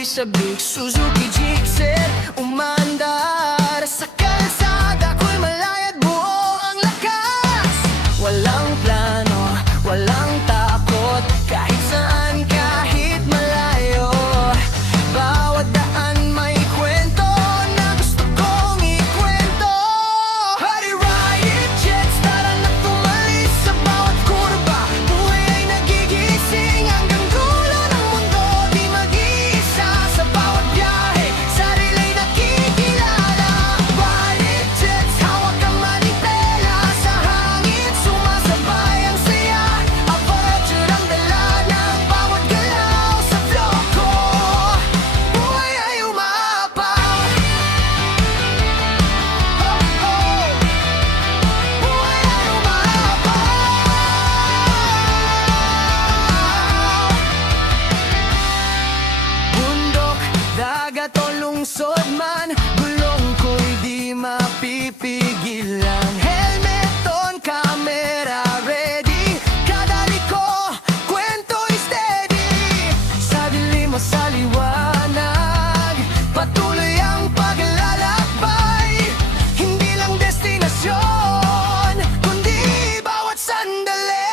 ako'y sabik Suzuki Gixxer, umandar sa kalsada ko'y malayat buo ang lakas. Walang plano, walang takot, kahit saan, kahit malayo. Bawat daan may kwento na gusto kong ikwento. Party ride, jets, tara na tumalis sa bawat kurba. Buhay ay nagigising hanggang dulo ng mundo. Di mag-iisa sa bawat biyahe, sarila'y nakikilala. Party jets, hawak ang manipela sa hangin, sumasabay ang saya. Aperture ang dala ng bawat galaw sa flow ko. Buhay ay umapaw. Oh, oh. Buhay ay umapaw. Bundok, dagat o lungsod man, gulong ko'y di mapipigilan. Helmet on, camera ready, kada liko, kwento'y steady. Sa dilim o sa liwanag, patuloy ang paglalakbay. Hindi lang destinasyon, kundi bawat sandali.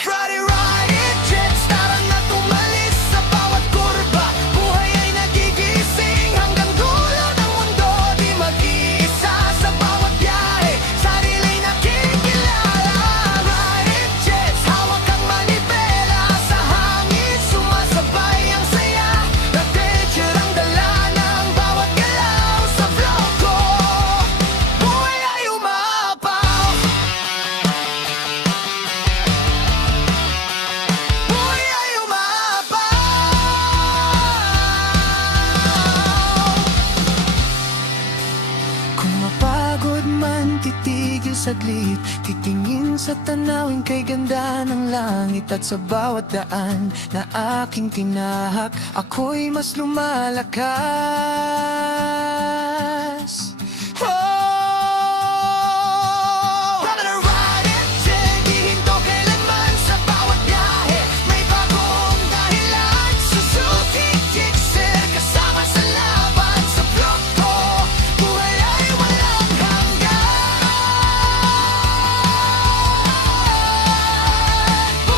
Friday ride, jets, tara na tumalis sa bawat kurba. Buhay ay nagigising hanggang dulo ng mundo. Di mag-iisa sa bawat biyahe, sarila'y nakikilala. Ride jets, hawak ang manibela sa hangin, sumasabay ang saya. Adventure ang dala ng bawat galaw sa flow ko. Buhay ay umapaw. Buhay ay umapaw. Kung mapagod man, titigil saglit. Titingin sa tanawin kay ganda ng langit. At sa bawat daan na aking tinahak, ako'y mas lumalakas.